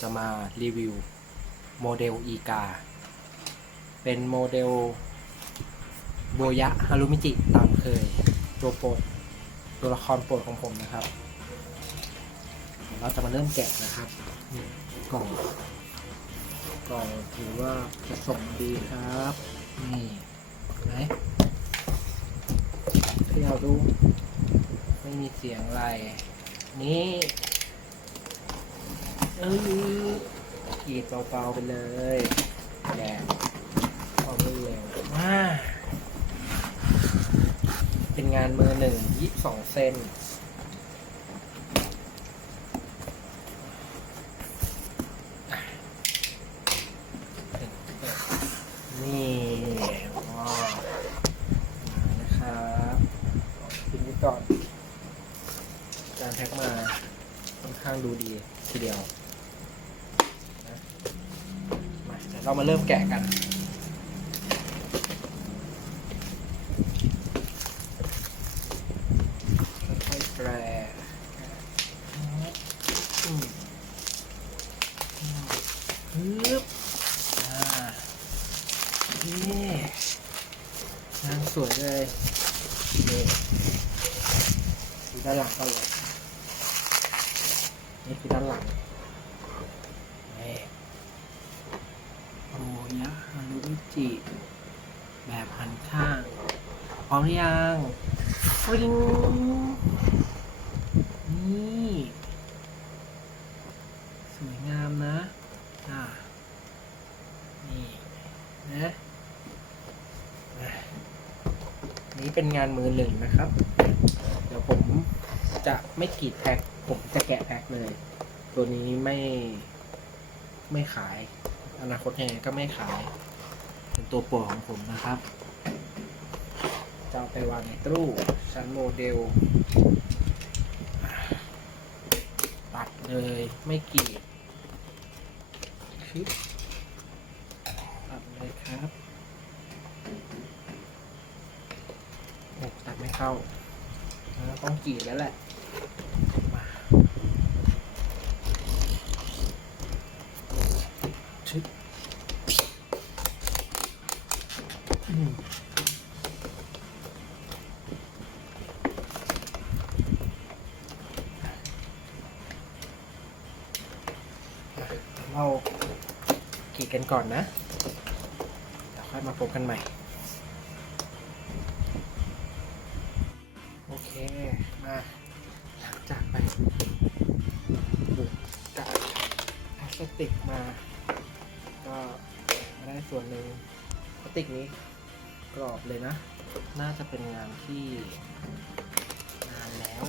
จะมารีวิวโมเดลอีกา เป็นโมเดลโบยะฮารุมิจิตามเคย ตัวโปรดตัวละครโปรดของผมนะครับ เราจะมาเริ่มแกะนะครับนี่กล่องกล่องถือว่าจะส่งดีครับ นี่เห็นไหมเที่ยวดู ไม่มีเสียงอะไร นี่ เออกรีดเบาๆไปเลยแกะเอาไปเร็วมาเป็นงานมือหนึ่งยี่สิบสองเซนว้าวมานะครับทิ้งไว้ก่อน การแพ็กมาค่อนข้างดูดีทีเดียวนะมา เรามาเริ่มแกะกัน ค่อยๆแปรอืมอืมฮึบอ่านี่งานสวยเลยนี่ดูด้านหลังก็เลยนี่คือด้านหลังนี่โอ้ยะฮารุมิจิ แบบหันข้าง พร้อมหรือยังฟริงนี่ สวยงามนะ อ่า นี่นะนะนี่เป็นงานมือหนึ่งนะครับ เดี๋ยวผมจะไม่กรีดแพ็คผมจะแกะแพ็คเลย ตัวนี้ไม่ไม่ขาย อนาคตยังไงก็ไม่ขาย เป็นตัวปรดของผมนะครับ จะเอาไปวางในตู้ชั้นโมเดล ตัดเลยไม่กรีดชึบตัดเลยครับโอ้ตัดไม่เข้าแล้วต้องกรีดแล้วแหละ มาชึบอืมอะ เรากรีดกันก่อนนะเดี๋ยวค่อยมาพบกันใหม่ โอเค มาหลังจากไปบุกกับพลาสติกมา ก็มาได้ส่วนหนึ่งพลาสติกนี้กรอบเลยนะ น่าจะเป็นงานที่นานแล้ว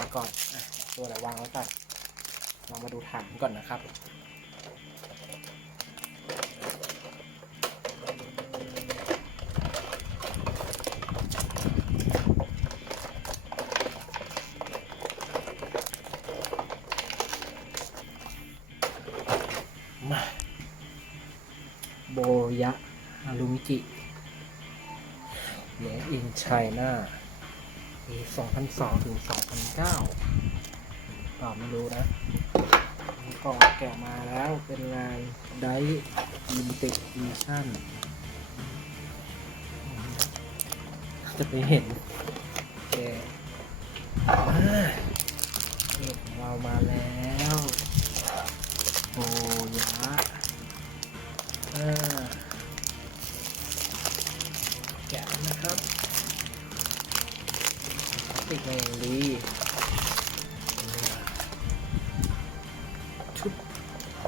มาก่อนอะตัวไหนวางไว้ก่อนลองมาดูฐานก่อนนะครับมาโบยะฮารุมิจิเมอินไชน่า มี2002ถึง2009ต่อไม่รู้นะนี่กล่องแกะมาแล้วเป็นงานไดลิมิเต็ดดิชั่นจะไปเห็น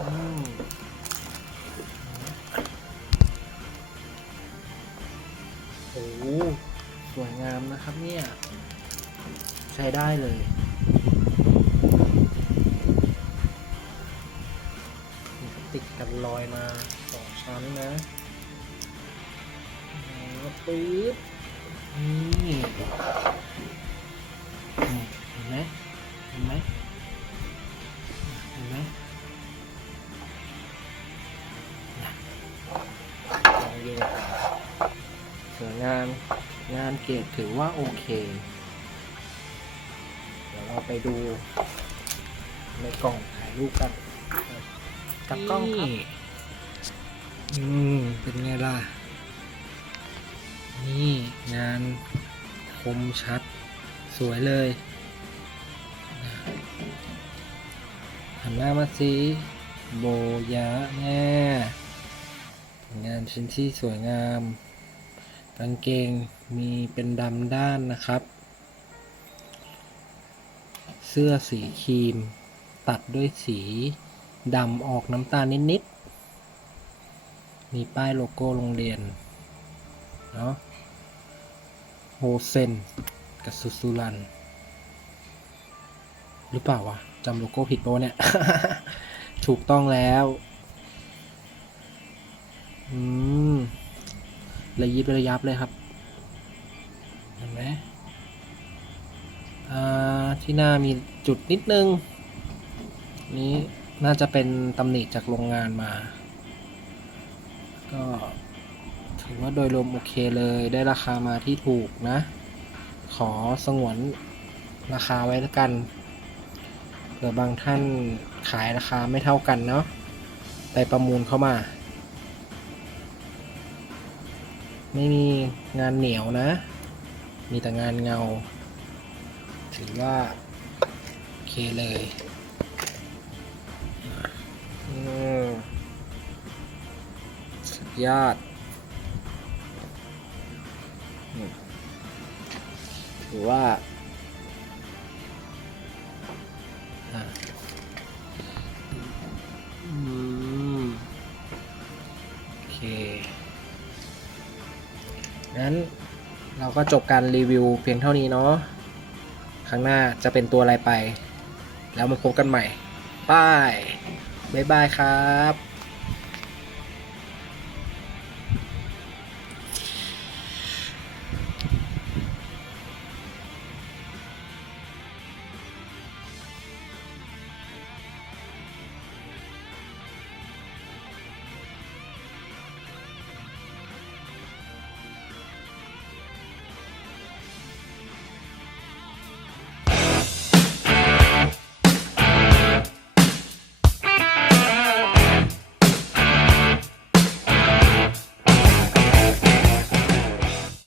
โอ้โหสวยงามนะครับเนี่ย ใช้ได้เลยติดกันลอยมาสองชั้นนะแล้วปึ๊บนี่ งามงานเกรดถือว่าโอเค เดี๋ยวเราไปดูในกล่องถ่ายรูปกันกับกล้องครับอืมเป็นไงล่ะ นี่งานคมชัด สวยเลยหันหน้ามาสิโบยะแน่งานชิ้นที่สวยงาม กางเกงมีเป็นดำด้านนะครับ เสื้อสีครีม ตัดด้วยสีดำออกน้ำตาลนิดๆ มีป้ายโลโก้โรงเรียน เนาะโฮเซนกับซูซูรัน หรือเปล่าวะจำโลโก้ผิดปะวะเนี่ย ถูกต้องแล้ว อืม ระยิบระยับเลยครับ เห็นไหมที่หน้ามีจุดนิดนึง นี้น่าจะเป็นตำหนิจากโรงงานมา ก็ถือว่าโดยรวมโอเคเลยได้ราคามาที่ถูกนะ ขอสงวนราคาไว้แล้วกันเผื่อบางท่านขายราคาไม่เท่ากันเนาะไปประมูลเข้ามา ไม่มีงานเหนียวนะ มีแต่งานเงา ถือว่า โอเคเลยอืมสุดยอดถือว่าอืมโอเค งั้นเราก็จบการรีวิวเพียงเท่านี้เนาะครั้งหน้าจะเป็นตัวอะไรไป แล้วมาพบกันใหม่บาย บ๊ายบายครับ